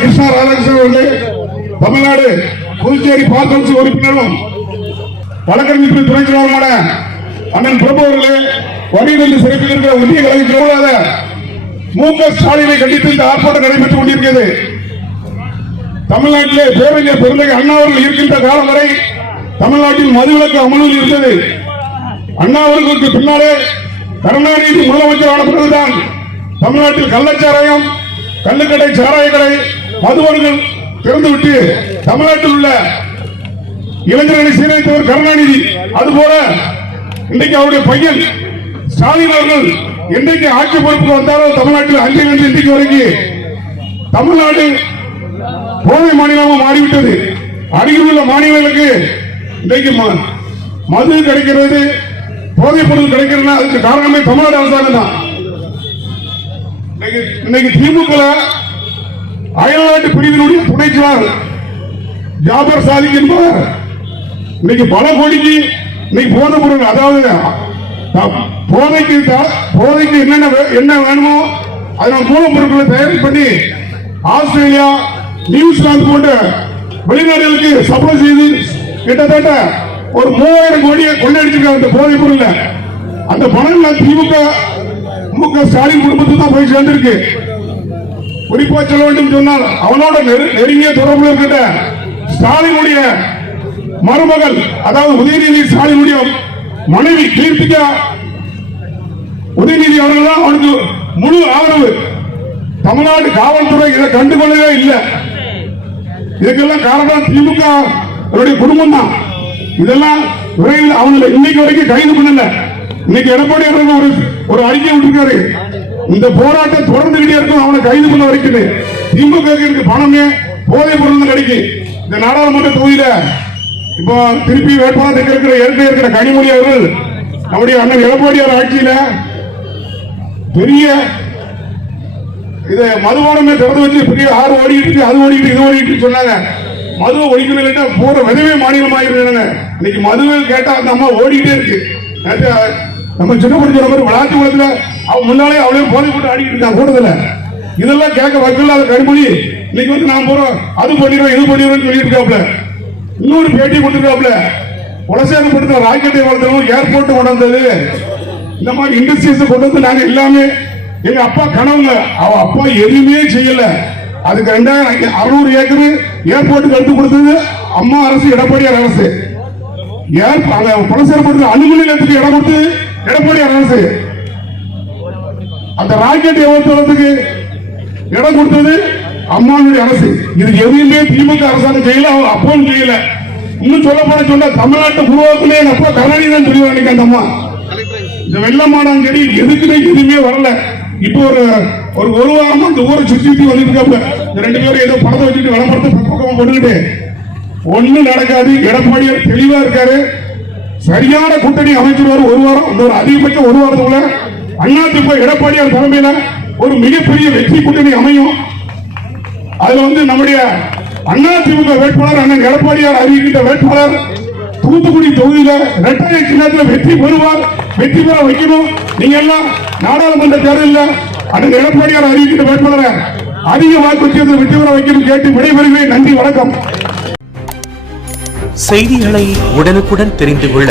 கிருஷ்ணா ராதாகிருஷ்ணன் அவர்களே தமிழ்நாடு புதுச்சேரி பார் உறுப்பினரும் வழக்கறிஞர் துணை செயலாளருமான அண்ணன் பிரபு அவர்களே வடிவென்று சிறப்பித்திருக்கிற ஒன்றிய கழக கூடாத மு க ஸ்டாலினை கண்டித்து இந்த ஆர்ப்பாட்டம் நடைபெற்றுக் கொண்டிருக்கிறது. தமிழ்நாட்டிலே பேரறிஞர் பெருந்தகை அண்ணா அவர்கள் இருக்கின்ற காலம் வரை தமிழ்நாட்டில் மதுவிலக்கு அமலில் இருந்தது. அண்ணா அவர்களுக்கு பின்னாலே கருணாநிதி முதலமைச்சர் ஆன பிறகுதான் தமிழ்நாட்டில் கள்ளச்சாராயம் கள்ளுக்கடை சாராய கடை மதுவர்கள் திறந்துவிட்டு தமிழ்நாட்டில் உள்ள இளைஞர்களை சீரழித்தவர் கருணாநிதி. அதுபோல இன்றைக்கு அவருடைய பையன் ஸ்டாலின் அவர்கள் இன்றைக்கு ஆட்சி பொறுப்புக்கு வந்தாரோ தமிழ்நாட்டில் அன்றையிலிருந்து இன்றைக்கு வரைக்கும் தமிழ்நாடு கோவை மாநிலமாக மாறிவிட்டது. அருகில் உள்ள மாநிலங்களுக்கு இன்றைக்கு மது கிடைக்கிறது போதைப் பொருள் கிடைக்கிறதுனா அதுக்கு காரணமே தமிழ்நாடு அரசாங்கம் தான். இன்னைக்கு இன்னைக்கு திமுக அயல்நாட்டு பிரிவினுடைய துணை செயலாளர் ஜாபர் சாதிக் என்பவர் இன்னைக்கு பல கோடிக்கு இன்னைக்கு போதை பொருள் அதாவது போதைக்கு போதைக்கு என்னென்ன வே- என்ன வேணுமோ அதனால மூலப்பொருட்களை தயார் பண்ணி ஆஸ்திரேலியா நியூசிலாந்து போன்ற வெளிநாடுகளுக்கு சப்ளை செய்து கிட்டத்தட்ட ஒரு மூவாயிரம் கோடியை கொள்ளையடிச்சிருக்காங்க அந்த போதைப் பொருள்ல அந்த பணம் திமுக மு க ஸ்டாலின் குடும்பத்துக்கு தான் போய் சேர்ந்திருக்கு. குறிப்பா சொல்ல வேண்டும் சொன்னால் அவனோட நெரு- நெருங்கிய தொடர்பு இருக்கின்ற ஸ்டாலினுடைய மருமகள் அதாவது உதயநிதி ஸ்டாலினுடைய மனைவி கீர்த்திகா உதயநிதி அவர்கள் தான் அவனுக்கு முழு ஆதரவு. தமிழ்நாடு காவல்துறை இதை கண்டுகொள்ளவே இல்லை. இதுக்கெல்லாம் காரணம் திமுக அவருடைய குடும்பம் தான். இதெல்லாம் விரைவில் அவங்களை இன்னைக்கு வரைக்கும் கைது பண்ணல. இன்னைக்கு எடப்பாடி அவர்கள் ஒரு ஒரு அறிக்கை விட்டுருக்காரு. இந்த போராட்டம் தொடர்ந்துகிட்டே இருக்கும். அவனை கைது பண்ண வரைக்கும். திமுக க்கு பணமே போதை பொருள் கிடைக்கு. கிடைக்கும் இந்த நாடாளுமன்ற தொகுதியில இப்போ திருப்பி வேட்பாளர் இருக்கிற ஏற்கனவே இருக்கிற கனிமொழி அவர்கள் நம்முடைய அண்ணன் எடப்பாடியார் ஆட்சியில பெரிய இதை மதுபானமே திறந்து வச்சு பெரிய ஆறு ஓடிட்டு இருக்கு அது ஓடிட்டு இது ஓடிட்டு சொன்னாங்க. மதுவை ஒழிக்கணும்னா போற விதவே மாநிலம் இன்னைக்கு மதுவை கேட்டா அந்த அம்மா ஓடிக்கிட்டே இருக்கு. நம்ம சின்ன பொண்ணு மாதிரி விளையாட்டு குளத்துல அவன் முன்னாலே அவளே போதை போட்டு ஆடிக்கிட்டு இருக்கான் கூட்டத்துல. இதெல்லாம் கேட்க வக்கில்லாத கடுமொழி இன்னைக்கு வந்து நான் போறோம். அது பண்ணிடுவோம் இது பண்ணிடுவோம் சொல்லிட்டு இருக்காப்ல. இன்னொரு பேட்டி கொடுத்துருக்காப்ல. குலசேகரப்படுத்த ராக்கெட்டை வளர்த்தணும் ஏர்போர்ட் கொண்டு வந்தது இந்த மாதிரி இண்டஸ்ட்ரீஸ் கொண்டு வந்து நாங்க எல்லாமே எங்க அப்பா கனவுங்க. அவ அப்பா எதுவுமே செய்யல. அதுக்கு ரெண்டாயிரம் அறுநூறு ஏக்கர் ஏர்போர்ட்டுக்கு எடுத்து கொடுத்தது அம்மா அரசு எடப்பாடியார் அரசு. ஏர் அங்க குலசேகரப்படுத்த அணுமின் இடம் கொடுத்து எடப்பாடியார் அரசு. அந்த ராக்கெட் ஏவத்துறதுக்கு இடம் கொடுத்தது அம்மாவுடைய அரசு. இது எதுவுமே திமுக அரசாங்கம் செய்யல அவங்க அப்பவும் செய்யல. இன்னும் சொல்ல போன சொன்னா தமிழ்நாட்டு உருவாக்குனே அப்போ அப்பா கருணாநிதி தான் சொல்லி அன்னைக்கு அந்த அம்மா. இந்த வெள்ளமானம் செடி எதுக்குமே எதுவுமே வரல. இப்போ ஒரு ஒரு ஒரு வாரமா இந்த ஊரை சுத்தி சுத்தி வந்துட்டு இந்த ரெண்டு பேரும் ஏதோ படத்தை வச்சுட்டு விளம்பரத்தை பக்கம் போட்டுக்கிட்டு. ஒண்ணும் நடக்காது. எடப்பாடியார் தெளிவா இருக்காரு. சரியான கூட்டணி அமைச்சிருவாரு ஒரு வாரம். இன்னொரு அதிகபட்சம் ஒரு வாரத்துக்குள்ள அதிமுக எடப்பாடியார் தலைமையில ஒரு மிகப்பெரிய வெற்றி கூட்டணி அமையும். அதுல வந்து நம்முடைய அதிமுக வேட்பாளர் அண்ணன் எடப்பாடியார் அறிவிக்கின்ற வேட்பாளர் தூத்துக்குடி தொகுதியில இரட்டை சின்னத்தில் வெற்றி பெறுவார். வெற்றி பெற வைக்கணும். நீங்க எல்லாம் நாடாளுமன்ற தேர்தலில் அண்ணன் எடப்பாடியார் அறிவிக்கின்ற வேட்பாளரை அதிக வாக்கு வித்தியாசத்தில் வெற்றி பெற வைக்கணும் கேட்டு விடைபெறுகிறேன். நன்றி வணக்கம். செய்திகளை உடனுக்குடன் தெரிந்து கொள்ள